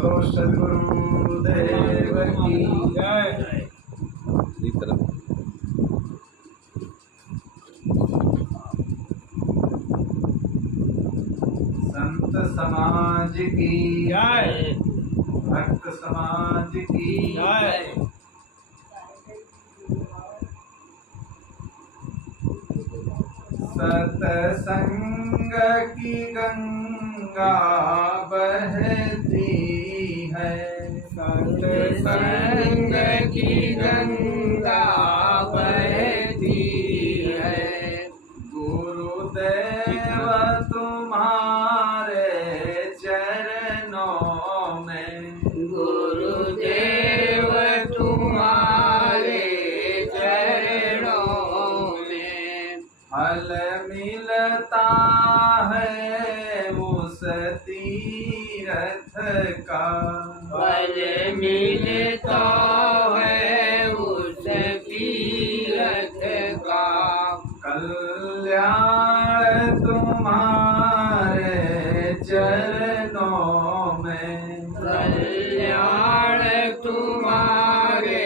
बोलो सद्गुरुदेव की जय। संत समाज की जय, भक्त समाज की जय। सतसंग की गंगा बहती है, सतसंग की गंगा बहती है। गुरुदेव तुम्हारे चरणों में, गुरुदेव तुम्हारे चरणों में फल मिलता है उस तीर्थ का, फल मिलता है उस तीर्थ का। कल्याण तुम्हारे चरणों में, कल्याण तुम्हारे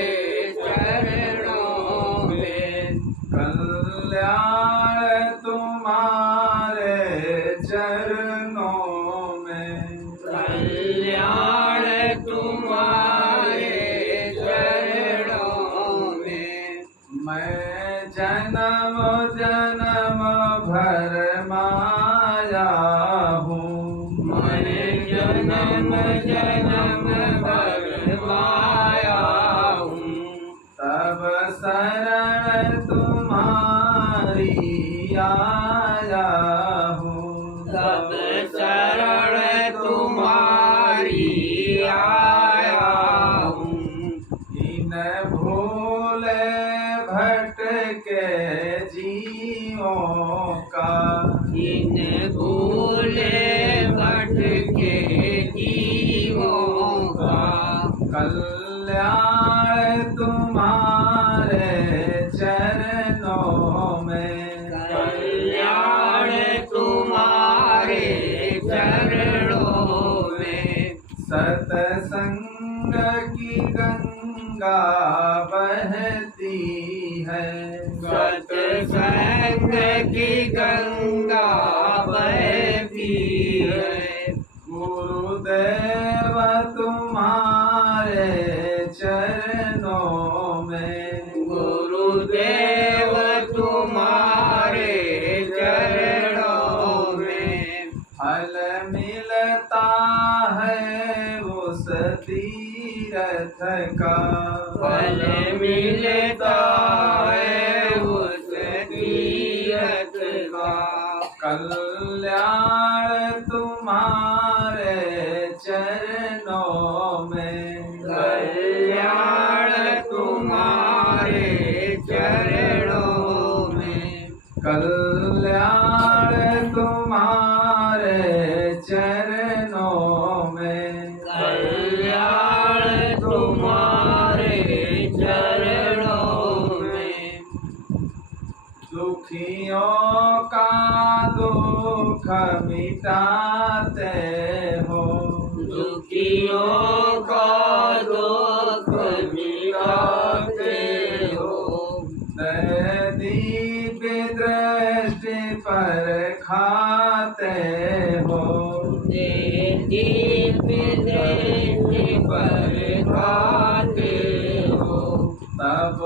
चरणों में। कल्याण तुम्हारे चरणों में, कल्याण तुम्हारे चरणों में। मैं जन्म जन्म भर माया हूँ, मैं जन्म जन्म भर माया हूँ। तब शरण तुम्हारी आया हूँ, तब शरण तुम्हारी आया हूँ। इन भोले भटके जीवों का, इन भोले भटके जीवों का। कल्याण तुम्हारे चरणों में, कल्याण तुम्हारे चरणों में। सतसंग की गंगा बहती है, सतसंग की गंगा बहती है। गुरुदेव तुम्हारे चरणों में, गुरुदेव तुम्हारे चरणों में फल मिलता है उस तीर्थ का, फल मिलता है उस तीर्थ का। कल्याण तुम्हारे चरणों में, कल्याण तुम्हारे चरणों में। कल्याण तुम्हारे चरणों में, कल्याण तुम्हारे चरणों में। दुखियों का दुख मिटाते हो, दुखियों का दुख मिटाते हो। दीव्य दृष्टि पर खाते हो, दीव्य दृष्टि पर खाते हो। तब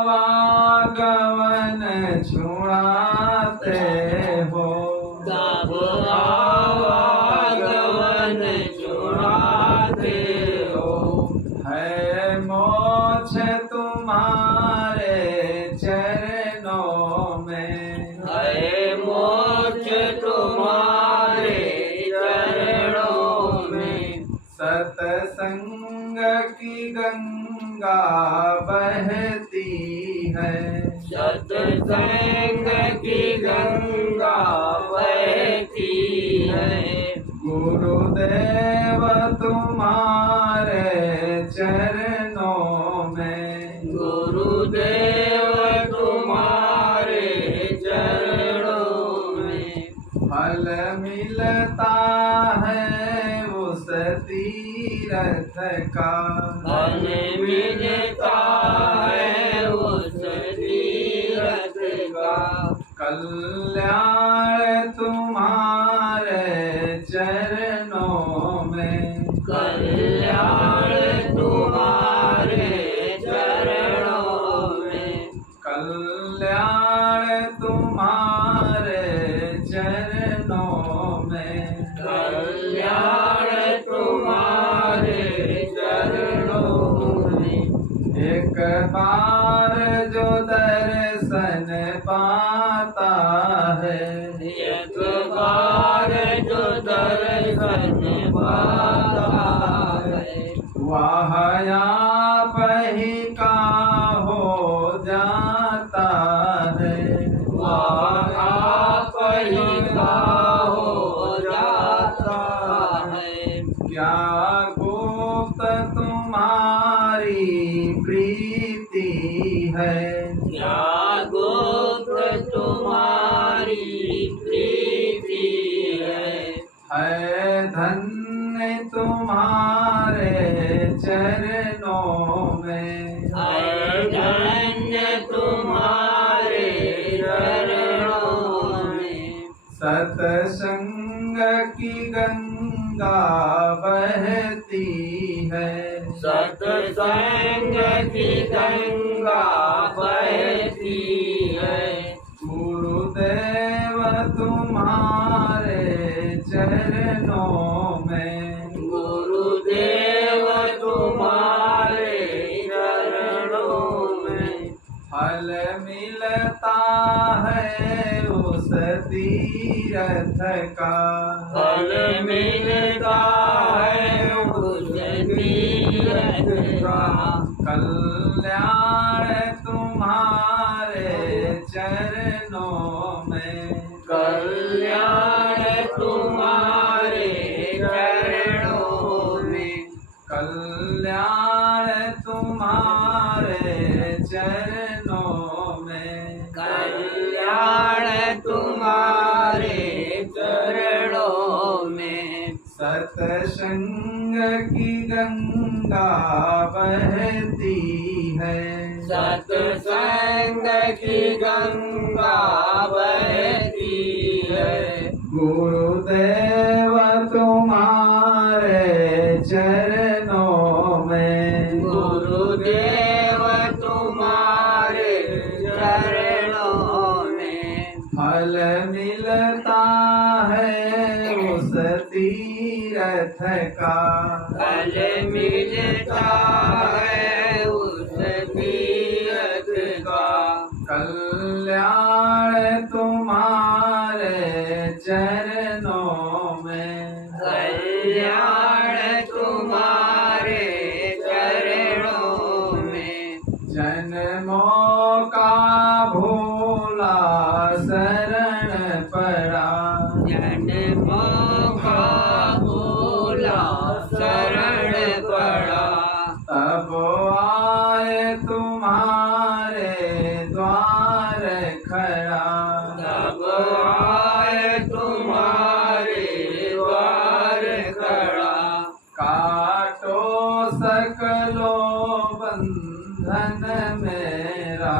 आवागमन छुड़ाते हो, तब आवागमन छुड़ाते हो। है मोक्ष तुम्हारे चरणों में, है मोक्ष तुम्हारे चरणों में। सतसंग की गंगा बहती है, सतसंग की गंगा बहती है। गुरुदेव तुम्हारे चरणों में, गुरुदेव तुम्हारे चरणों में फल मिलता है उस तीर्थ तीर्थ का फल मिलता है उस तीर्थ का। कल्याण तुम्हारे चरणों में कल्याण तुम्हारे चरणों में। कल्याण तुम्हारे चरणों में कल्याण तुम्हारे चरणों में। एक बार जो दर्शन पाता है एक बार जो दर्शन पाता है वह आप ही का हो जाता है। वह आप ही का हो जाता है। क्या गुप्त तुम्हारी प्रीति है क्या गुप्त तुम्हारी प्रीति है धन्य तुम्हारे चरणों में है धन्य तुम्हारे चरणों में। सतसंग की गंगा बहती है सत्संग की गंगा बहती है। गुरुदेव तुम्हारे चरणों में गुरुदेव तुम्हारे चरणों में। फल मिलता है उस तीर्थ का फल मिलता है उस तीर्थ का। कल्याण तुम्हारे चरणों में कल्याण तुम्हारे चरणों में। कल्याण तुम्हारे चरणों में कल्याण तुम्हारे चरणों में। सतसंग की गंगा बहती है सत्संग की गंगा बहती है। गुरुदेव तुम्हारे चरणों में गुरुदेव तुम्हारे चरणों में। फल मिलता है उस तीर्थ का फल मिलता है उस तीर्थ का। कल्याण तुम्हारे चरणों में कल्याण तुम्हारे चरणों में। जन्मों का भोला शरण पड़ा जन्मों का भोला शरण पड़ा। तब आए तुम्हारे द्वार खड़ा तब आए तुम्हारे द्वार खड़ा। काटो सकलो बंधन मेरा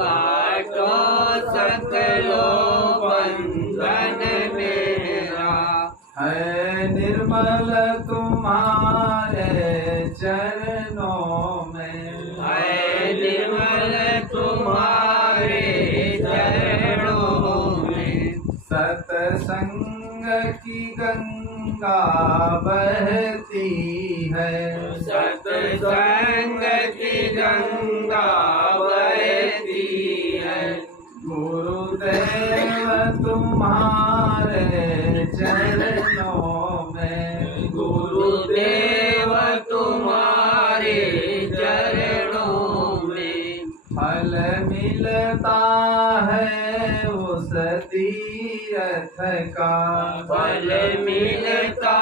काटो सकलो बंधन मेरा। है निर्मल तुम्हारे चरणों में है निर्मल तुम्हारे चरणों में। सतसंग की गंगा बहती है सत्संग की गंगा बहती है। गुरुदेव तुम्हारे चरणों में गुरुदेव तुम्हारे चरणों में। फल मिलता है उस तीर्थ का फल मिलता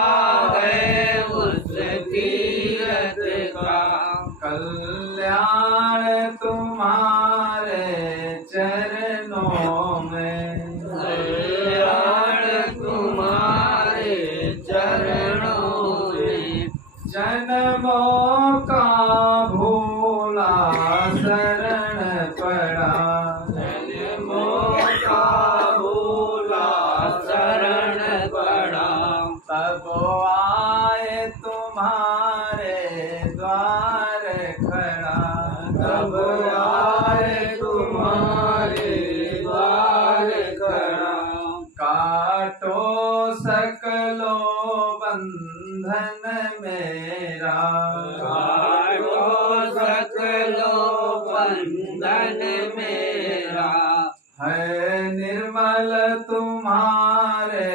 है उस तीर्थ का। कल्याण तुम्हारे चरणों में कल्याण तुम्हारे चरणों में। कब आए तुम्हारे द्वार खड़ा, कब आए तुम्हारे द्वार खड़ा, काटो सकलो बंधन मेरा, काटो सकलो बंधन मेरा, है निर्मल तुम्हारे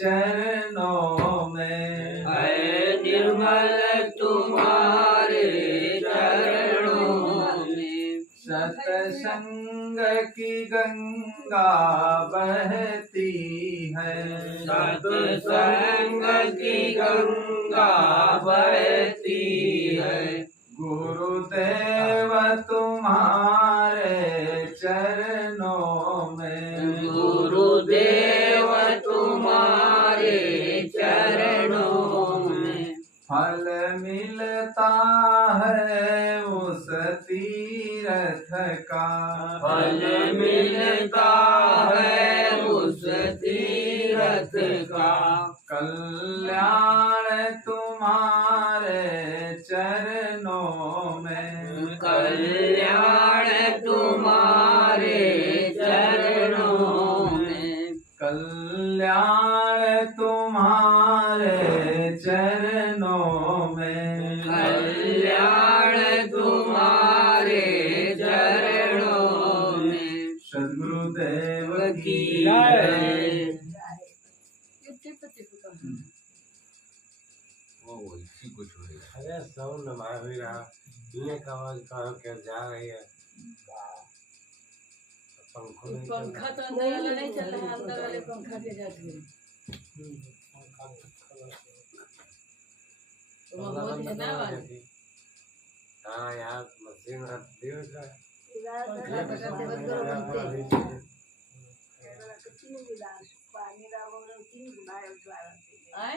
चरणों में, है निर्मल तुम्हारे चरणों में, सतसंग की गंगा बहती है, सत्संग की गंगा बहती है, गुरुदेव तुम्हारे चरणों में, गुरुदेव तुम्हारे चरणों में, फल मिलता है उस तीर्थ का, फल मिलता है उस तीर्थ का, कल्याण तुम्हारे चरणों में, कल्याण तुम्हारे चरणों में, कल्याण तुम्हारे चरणों में, कल्याण तुम्हारे चरणों में, सद्गुरुदेव की जय। अरे साउंड मार भी रहा ये का आवाज कहाँ के जा रही है पंखों नहीं चल पंखा तो अंदर वाला नहीं चल रहा है, अंदर वाले पंखा के जाते हैं। पंखा तो वहाँ बहुत है ना आवाज। हाँ यार मशीन रख दियो का पंखा बजाते वक्त गरम बनते हैं। आए?